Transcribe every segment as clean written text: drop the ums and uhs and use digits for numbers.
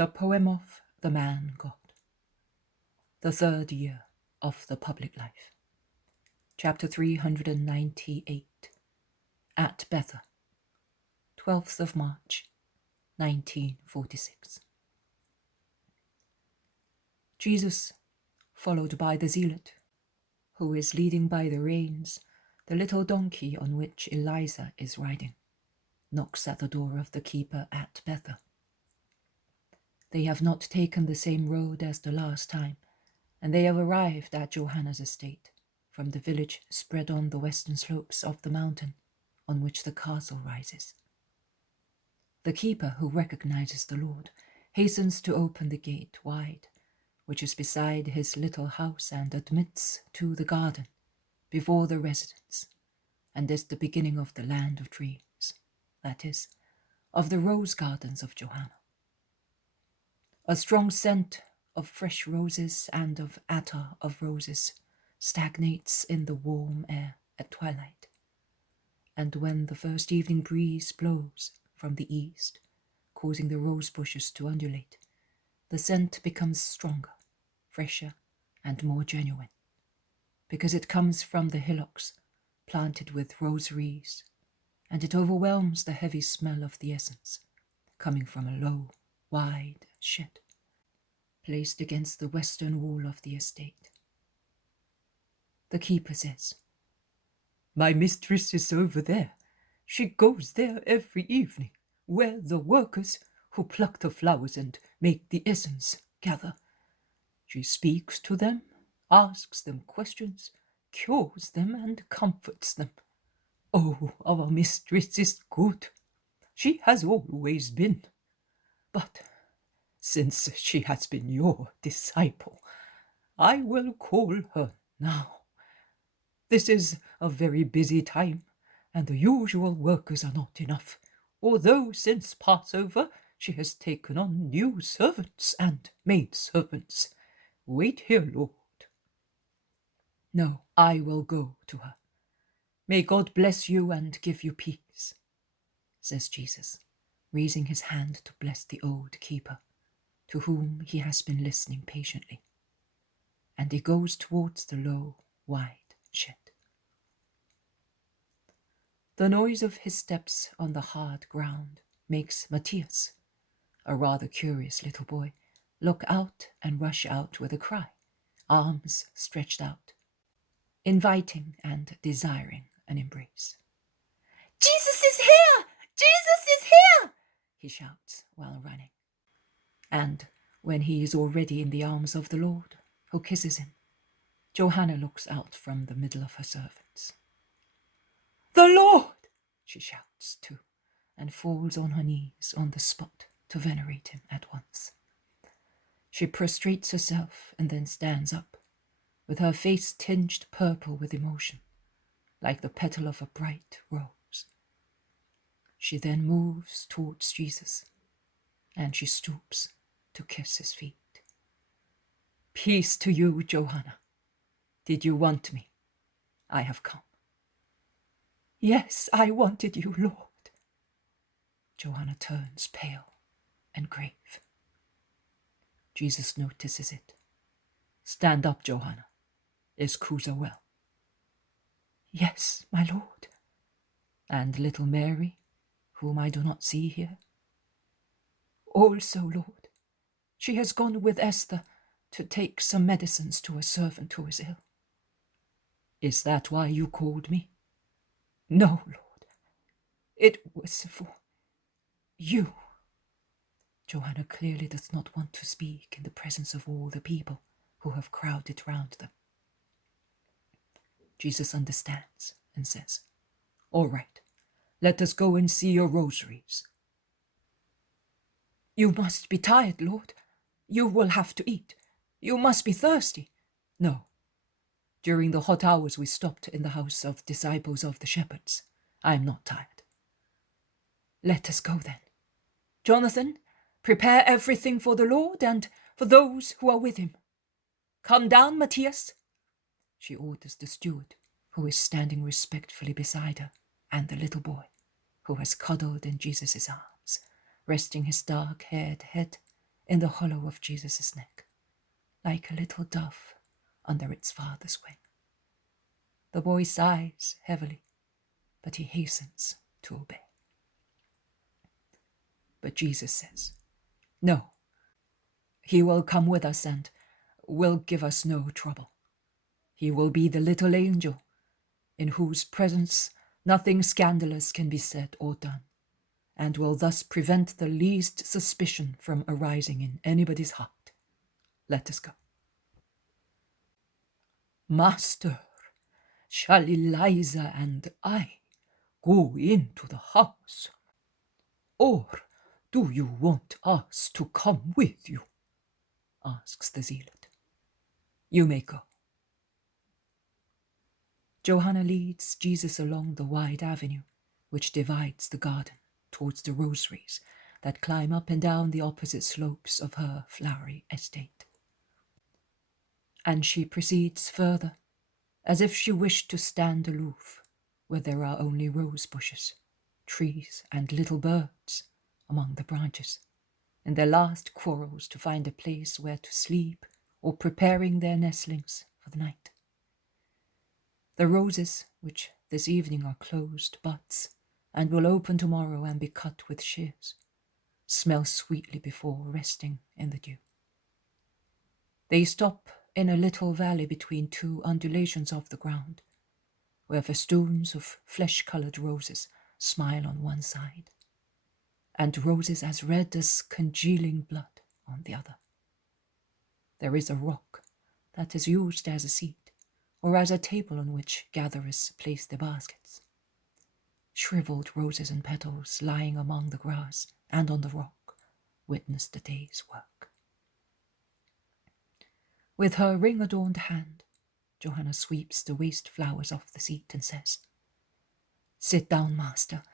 The Poem of the Man God. The third year of the public life. Chapter 398. At Bether. 12th of March, 1946. Jesus, followed by the zealot, who is leading by the reins the little donkey on which Eliza is riding, knocks at the door of the keeper at Bether. They have not taken the same road as the last time, and they have arrived at Johanna's estate from the village spread on the western slopes of the mountain on which the castle rises. The keeper, who recognizes the Lord, hastens to open the gate wide, which is beside his little house, and admits to the garden before the residence, and is the beginning of the land of dreams, that is, of the rose gardens of Johanna. A strong scent of fresh roses and of attar of roses stagnates in the warm air at twilight, and when the first evening breeze blows from the east, causing the rose bushes to undulate, the scent becomes stronger, fresher, and more genuine, because it comes from the hillocks planted with rosaries, and it overwhelms the heavy smell of the essence, coming from a low, wide shed placed against the western wall of the estate. The keeper says, "My mistress is over there. She goes there every evening, where the workers who pluck the flowers and make the essence gather. She speaks to them, asks them questions, cures them, and comforts them. Oh, our mistress is good. She has always been. But since she has been your disciple, I will call her now. This is a very busy time, and the usual workers are not enough, although since Passover she has taken on new servants and maidservants. Wait here, Lord." "No, I will go to her. May God bless you and give you peace," says Jesus, raising his hand to bless the old keeper, to whom he has been listening patiently, and he goes towards the low, wide shed. The noise of his steps on the hard ground makes Matthias, a rather curious little boy, look out and rush out with a cry, arms stretched out, inviting and desiring an embrace. "Jesus is here! Jesus is here!" he shouts while running. And when he is already in the arms of the Lord, who kisses him, Johanna looks out from the middle of her servants. "The Lord!" she shouts too, and falls on her knees on the spot to venerate him at once. She prostrates herself and then stands up, with her face tinged purple with emotion, like the petal of a bright rose. She then moves towards Jesus, and she stoops to kiss his feet. "Peace to you, Johanna. Did you want me? I have come." "Yes, I wanted you, Lord." Johanna turns pale and grave. Jesus notices it. "Stand up, Johanna. Is Cusa well?" "Yes, my Lord." "And little Mary, whom I do not see here?" "Also, Lord. She has gone with Esther to take some medicines to a servant who is ill." "Is that why you called me?" "No, Lord. It was for you." Johanna clearly does not want to speak in the presence of all the people who have crowded round them. Jesus understands and says, "All right, let us go and see your rosaries." "You must be tired, Lord. You will have to eat. You must be thirsty." "No. During the hot hours we stopped in the house of disciples of the shepherds. I am not tired." "Let us go then. Jonathan, prepare everything for the Lord and for those who are with him. Come down, Matthias," she orders the steward, who is standing respectfully beside her, and the little boy, who has cuddled in Jesus' arms, resting his dark-haired head in the hollow of Jesus' neck, like a little dove under its father's wing. The boy sighs heavily, but he hastens to obey. But Jesus says, "No, he will come with us and will give us no trouble. He will be the little angel in whose presence nothing scandalous can be said or done, and will thus prevent the least suspicion from arising in anybody's heart. Let us go." "Master, shall Eliza and I go into the house? Or do you want us to come with you?" asks the zealot. "You may go." Johanna leads Jesus along the wide avenue which divides the garden towards the rosaries that climb up and down the opposite slopes of her flowery estate. And she proceeds further, as if she wished to stand aloof, where there are only rose bushes, trees, and little birds among the branches, in their last quarrels to find a place where to sleep or preparing their nestlings for the night. The roses, which this evening are closed buds, and will open tomorrow and be cut with shears, smell sweetly before resting in the dew. They stop in a little valley between two undulations of the ground, where festoons of flesh-coloured roses smile on one side, and roses as red as congealing blood on the other. There is a rock that is used as a seat, or as a table on which gatherers place their baskets. Shriveled roses and petals lying among the grass and on the rock witness the day's work. With her ring-adorned hand, Johanna sweeps the waste flowers off the seat and says, "Sit down, Master.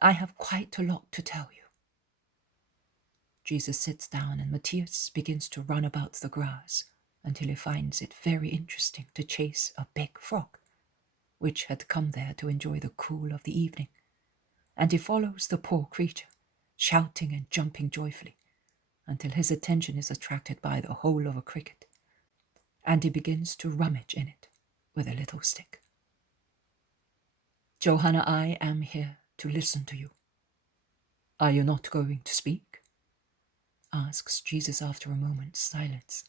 I have quite a lot to tell you." Jesus sits down and Matthias begins to run about the grass until he finds it very interesting to chase a big frog, which had come there to enjoy the cool of the evening, and he follows the poor creature, shouting and jumping joyfully, until his attention is attracted by the hole of a cricket, and he begins to rummage in it with a little stick. "Johanna, I am here to listen to you. Are you not going to speak?" asks Jesus after a moment's silence,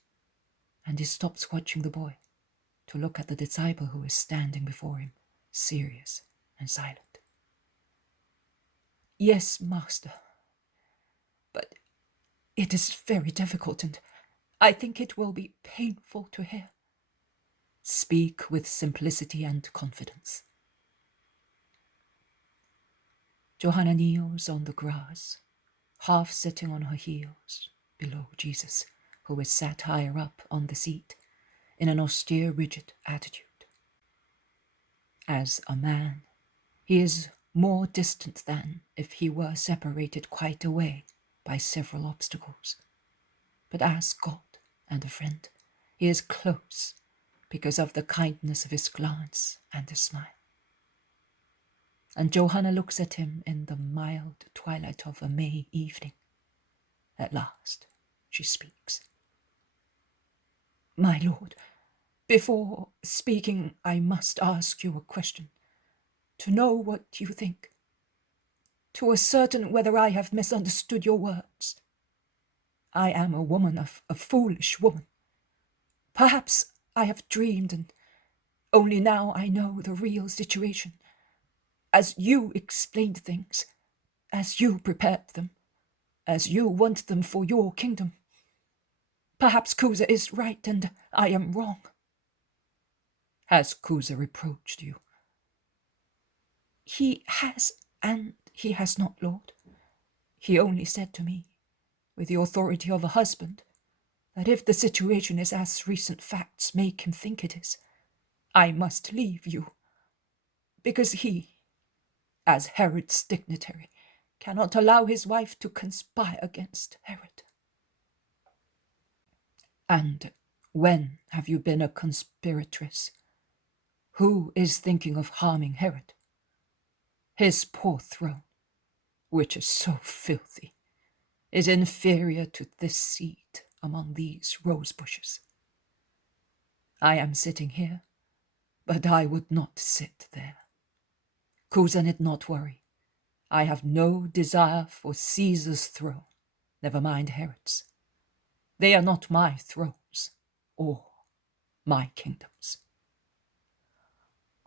and he stops watching the boy to look at the disciple who is standing before him, serious and silent. "Yes, Master, but it is very difficult, and I think it will be painful to hear." "Speak with simplicity and confidence." Johanna kneels on the grass, half sitting on her heels, below Jesus, who is sat higher up on the seat, in an austere, rigid attitude. As a man, he is more distant than if he were separated quite away by several obstacles. But as God and a friend, he is close because of the kindness of his glance and his smile. And Johanna looks at him in the mild twilight of a May evening. At last she speaks. "My lord, before speaking I must ask you a question, to know what you think, to ascertain whether I have misunderstood your words. I am a woman, a foolish woman. Perhaps I have dreamed, and only now I know the real situation, as you explained things, as you prepared them, as you want them for your kingdom. Perhaps Cusa is right and I am wrong." "Has Cusa reproached you?" "He has and he has not, Lord. He only said to me, with the authority of a husband, that if the situation is as recent facts make him think it is, I must leave you, because he, as Herod's dignitary, cannot allow his wife to conspire against Herod." "And when have you been a conspiratress? Who is thinking of harming Herod? His poor throne, which is so filthy, is inferior to this seat among these rose bushes. I am sitting here, but I would not sit there. Cousin, need not worry. I have no desire for Caesar's throne, never mind Herod's. They are not my thrones, or my kingdoms.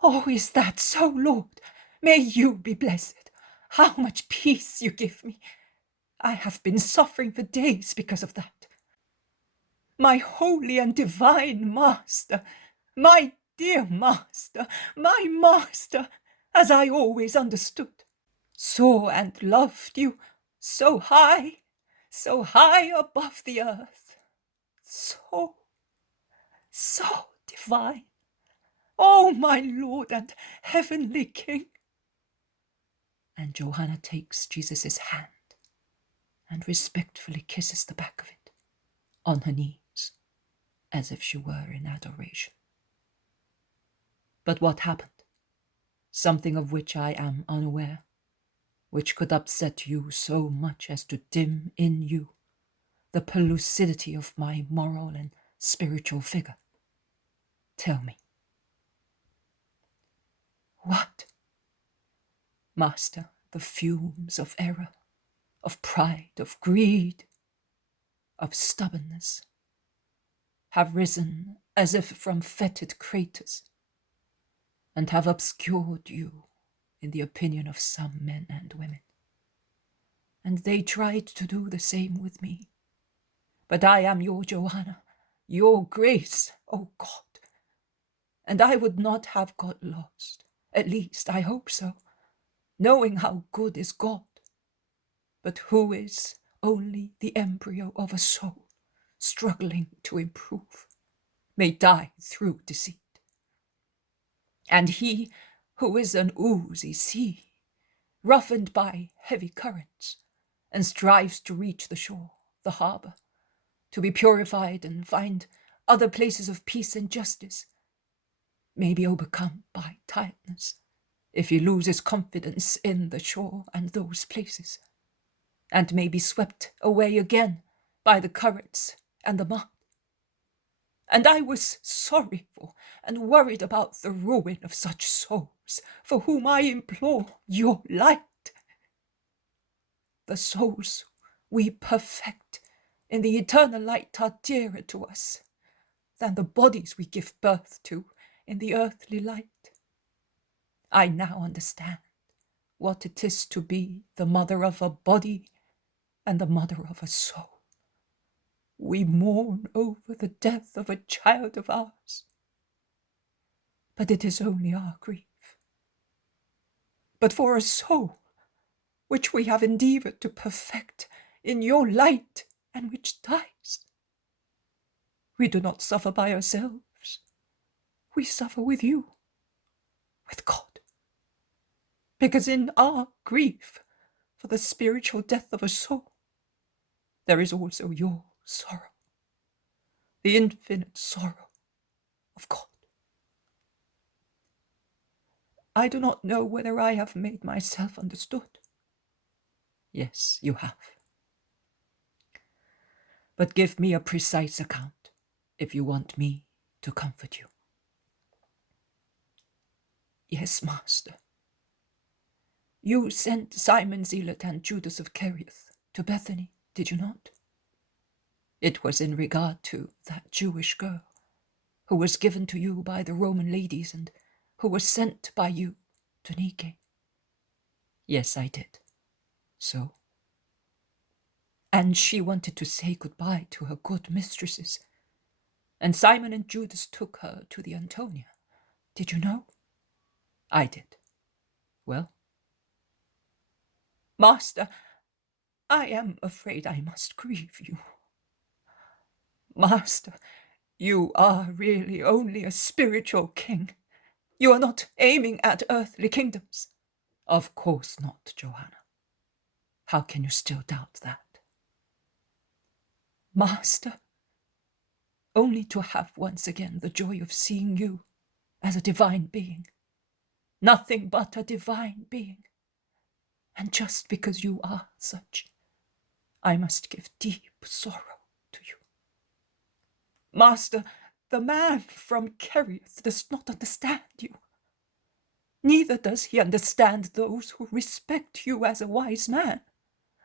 Oh, is that so, Lord? May you be blessed. How much peace you give me. I have been suffering for days because of that. My holy and divine master, my dear master, my master, as I always understood, saw and loved you so high above the earth, so divine. Oh, my Lord and heavenly King. And Johanna takes Jesus' hand and respectfully kisses the back of it, on her knees, as if she were in adoration. But what happened? Something of which I am unaware, which could upset you so much as to dim in you the pellucidity of my moral and spiritual figure. Tell me. What? Master, the fumes of error, of pride, of greed, of stubbornness, have risen as if from fetid craters, and have obscured you in the opinion of some men and women. And they tried to do the same with me. But I am your Johanna, your grace, O God, and I would not have got lost, at least I hope so, knowing how good is God, but who is only the embryo of a soul struggling to improve, may die through deceit. And he who is an oozy sea, roughened by heavy currents, and strives to reach the shore, the harbour, to be purified and find other places of peace and justice, may be overcome by tiredness, if he loses confidence in the shore and those places, and may be swept away again by the currents and the mud. And I was sorrowful and worried about the ruin of such souls, for whom I implore your light. The souls we perfect in the eternal light are dearer to us than the bodies we give birth to in the earthly light. I now understand what it is to be the mother of a body and the mother of a soul. We mourn over the death of a child of ours, but it is only our grief. But for a soul which we have endeavoured to perfect in your light and which dies, we do not suffer by ourselves. We suffer with you, with God. Because in our grief for the spiritual death of a soul, there is also your sorrow, the infinite sorrow of God. I do not know whether I have made myself understood. Yes, you have. But give me a precise account if you want me to comfort you. Yes, Master. You sent Simon Zealot and Judas of Kerioth to Bethany, did you not? It was in regard to that Jewish girl who was given to you by the Roman ladies and who was sent by you to Nike. Yes, I did. So? And she wanted to say goodbye to her good mistresses, and Simon and Judas took her to the Antonia. Did you know? I did. Well? Master, I am afraid I must grieve you. Master, you are really only a spiritual king. You are not aiming at earthly kingdoms. Of course not, Johanna. How can you still doubt that? Master, only to have once again the joy of seeing you as a divine being, nothing but a divine being. And just because you are such, I must give deep sorrow to you. Master, the man from Kerrith does not understand you. Neither does he understand those who respect you as a wise man,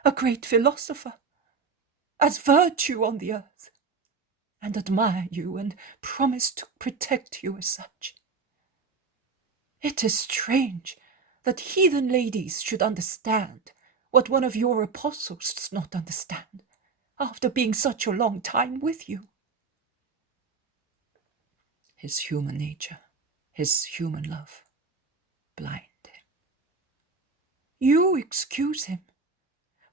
a great philosopher, as virtue on the earth, and admire you and promise to protect you as such. It is strange that heathen ladies should understand what one of your apostles does not understand, after being such a long time with you. His human nature, his human love, blind him. You excuse him,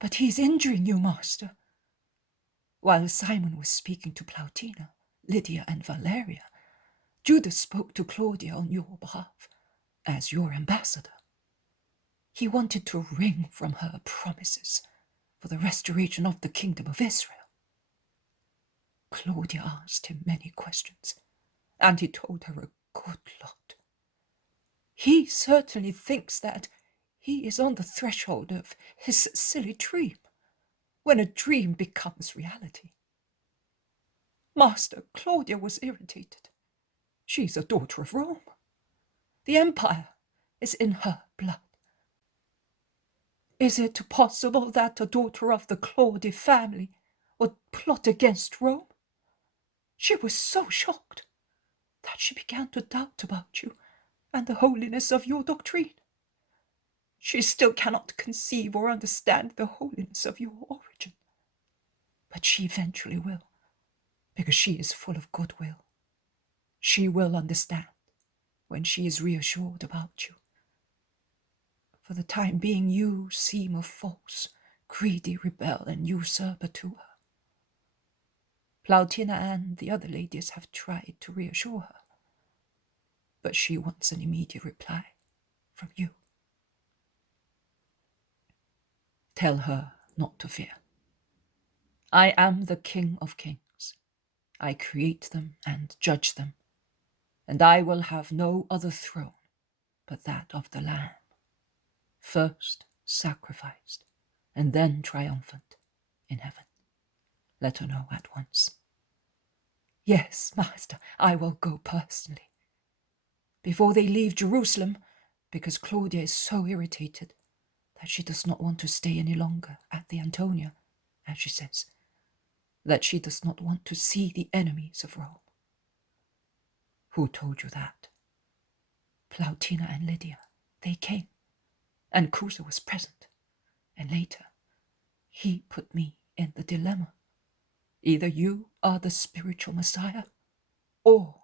but he's injuring you, Master. While Simon was speaking to Plautina, Lydia, and Valeria, Judas spoke to Claudia on your behalf, as your ambassador. He wanted to wring from her promises for the restoration of the kingdom of Israel. Claudia asked him many questions, and he told her a good lot. He certainly thinks that he is on the threshold of his silly dream, when a dream becomes reality. Master, Claudia was irritated. She's a daughter of Rome. The empire is in her blood. Is it possible that a daughter of the Claudi family would plot against Rome? She was so shocked that she began to doubt about you and the holiness of your doctrine. She still cannot conceive or understand the holiness of your origin. But she eventually will, because she is full of goodwill. She will understand when she is reassured about you. For the time being, you seem a false, greedy rebel and usurper to her. Plautina and the other ladies have tried to reassure her, but she wants an immediate reply from you. Tell her not to fear. I am the King of Kings. I create them and judge them, and I will have no other throne but that of the Lamb, first sacrificed and then triumphant in heaven. Let her know at once. Yes, Master, I will go personally. Before they leave Jerusalem, because Claudia is so irritated that she does not want to stay any longer at the Antonia, as she says, that she does not want to see the enemies of Rome. Who told you that? Plautina and Lydia. They came, and Cusa was present, and later he put me in the dilemma. Either you are the spiritual Messiah, or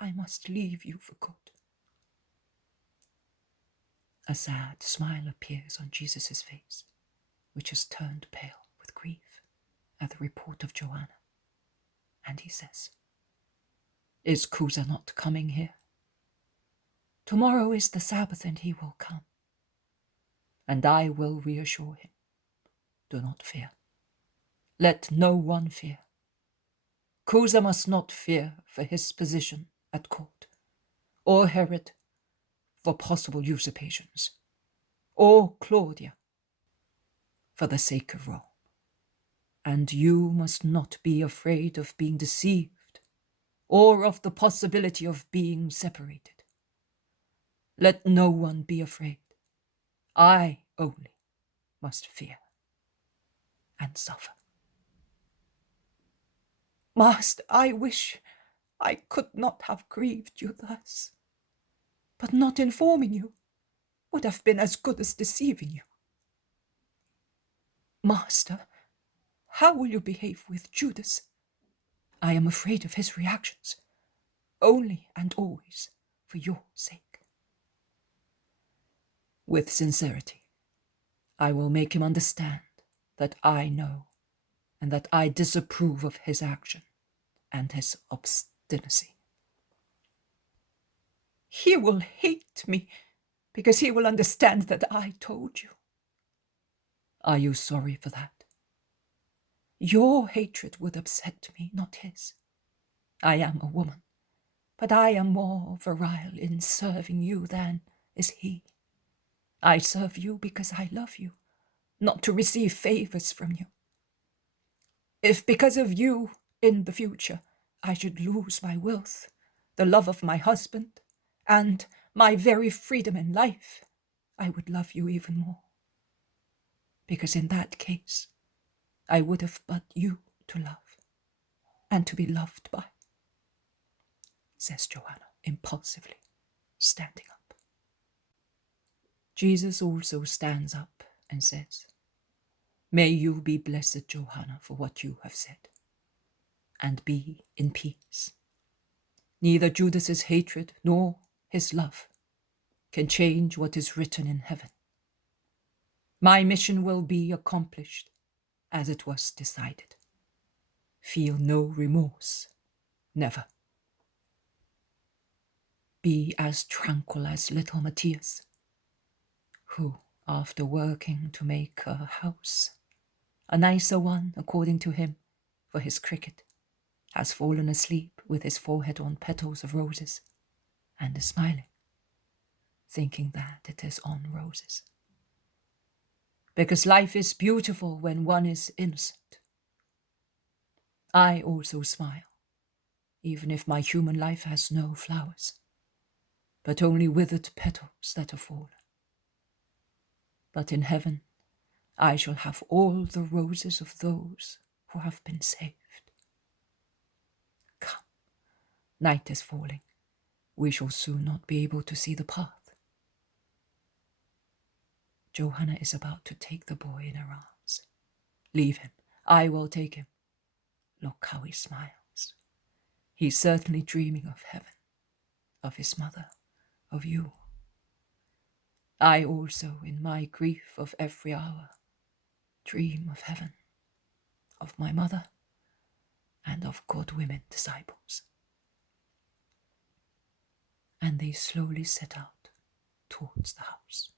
I must leave you for good. A sad smile appears on Jesus' face, which has turned pale with grief at the report of Joanna, and he says, Is Cusa not coming here? Tomorrow is the Sabbath, and he will come, and I will reassure him. Do not fear. Let no one fear. Cusa must not fear for his position at court, or Herod for possible usurpations, or Claudia for the sake of Rome. And you must not be afraid of being deceived, or of the possibility of being separated. Let no one be afraid. I only must fear and suffer. Master, I wish I could not have grieved you thus, but not informing you would have been as good as deceiving you. Master, how will you behave with Judas? I am afraid of his reactions, only and always for your sake. With sincerity, I will make him understand that I know and that I disapprove of his action and his obstinacy. He will hate me because he will understand that I told you. Are you sorry for that? Your hatred would upset me, not his. I am a woman, but I am more virile in serving you than is he. I serve you because I love you, not to receive favors from you. If because of you, in the future, I should lose my wealth, the love of my husband, and my very freedom in life, I would love you even more. Because in that case, I would have but you to love, and to be loved by, says Johanna impulsively, standing up. Jesus also stands up and says, May you be blessed, Johanna, for what you have said, and be in peace. Neither Judas's hatred nor his love can change what is written in heaven. My mission will be accomplished as it was decided. Feel no remorse, never. Be as tranquil as little Matthias, who, after working to make a house, a nicer one according to him, for his cricket, has fallen asleep with his forehead on petals of roses, and is smiling, thinking that it is on roses. Because life is beautiful when one is innocent. I also smile, even if my human life has no flowers, but only withered petals that have fallen. But in heaven, I shall have all the roses of those who have been saved. Come, night is falling. We shall soon not be able to see the path. Johanna is about to take the boy in her arms. Leave him. I will take him. Look how he smiles. He's certainly dreaming of heaven, of his mother, of you. I also, in my grief of every hour, dream of heaven, of my mother, and of good women disciples. And they slowly set out towards the house.